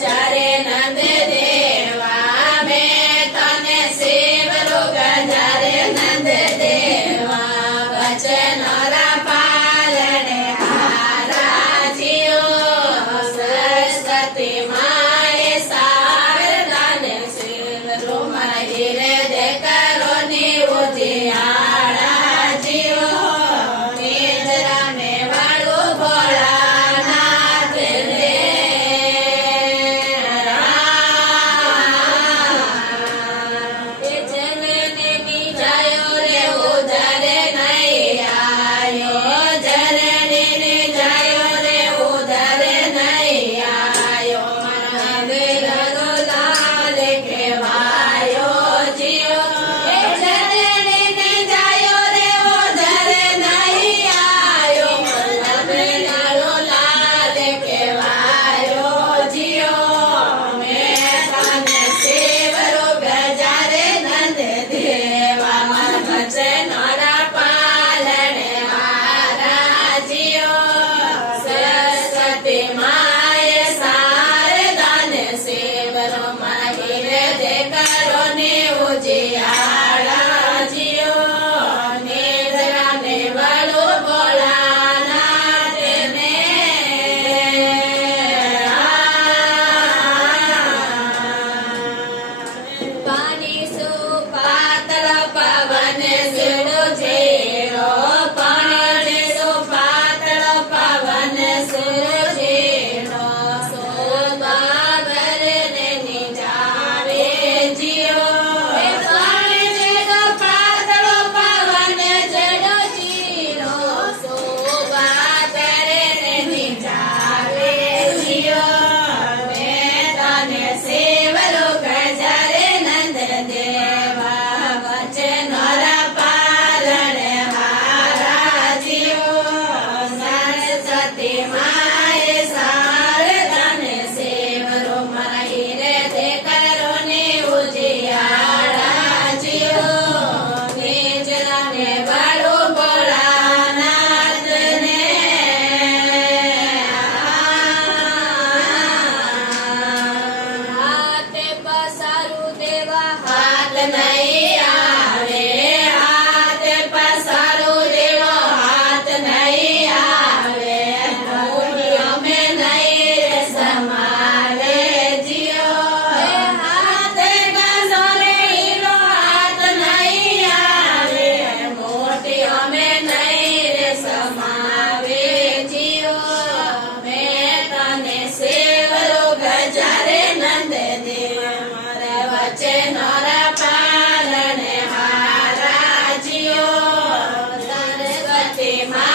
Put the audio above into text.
ગજારે નંદ દેવા મેં તને સેવરો ગજારે નંદ દેવા વચન પાલને હારા જીઓ સરસ્વતી માએ સારદાન સેવરો મારી રે દે કરો ની ઉધિયાળા જીઓ નિજરાને વાળું ભોળાનાથ રે જનને નિજાયો રે ઉધરે નહીં આયો જનને નિજાયો રે ઉધરે નહીં આયો મહાદેવનો લાલ કહેવાયો જીઓ જનને નિજાયો રે ઉધરે નહીં આયો મહાદેવનો લાલ કહેવાયો જીઓ મેં તને સેવરો ગજારે નંદ દેવા મન વચન પાલને હારા જીઓ સરસ્વતી માએ સારદાન સેવરો મારી રે દે કરો ને ઉજિયાળા જીઓ નિજરાને વાળું ભોળાનાથ ને પાણી સુપાતળ પવન સુડો ઝેરો પાણી સુપાતળ પવન સુડો ઝેરો સોદાગર ને નિજાવે જીઓ પાણી સુપાતળ પવન સુડો ઝેરો સોદાગર ને નિજાવે જીઓ મેં તને સેવરો ગજારે નંદ દેવા વચન પાલને હારા જીઓ સરસ્વતી માએ સારદાન સેવરો મારી રે દે કરો ને ઉજિયાળા જીઓ નિજરાને વાળું ભોળાનાથ ને હાથે પસારું દેવા હાથ નહીં આવે હાથે પસારું દેવો હાથ નહીં આવે મોટી અમે નહીં રે સમાવે જીઓ હાથે ગજરે હીરો હાથ નહીં આવે મોટી અમે નહીં રે સમાવે જીઓ મેં તને સેવરો ગજારે નંદ દેવા મારા વચન પાલને હારા જીઓ સરસ્વતી મા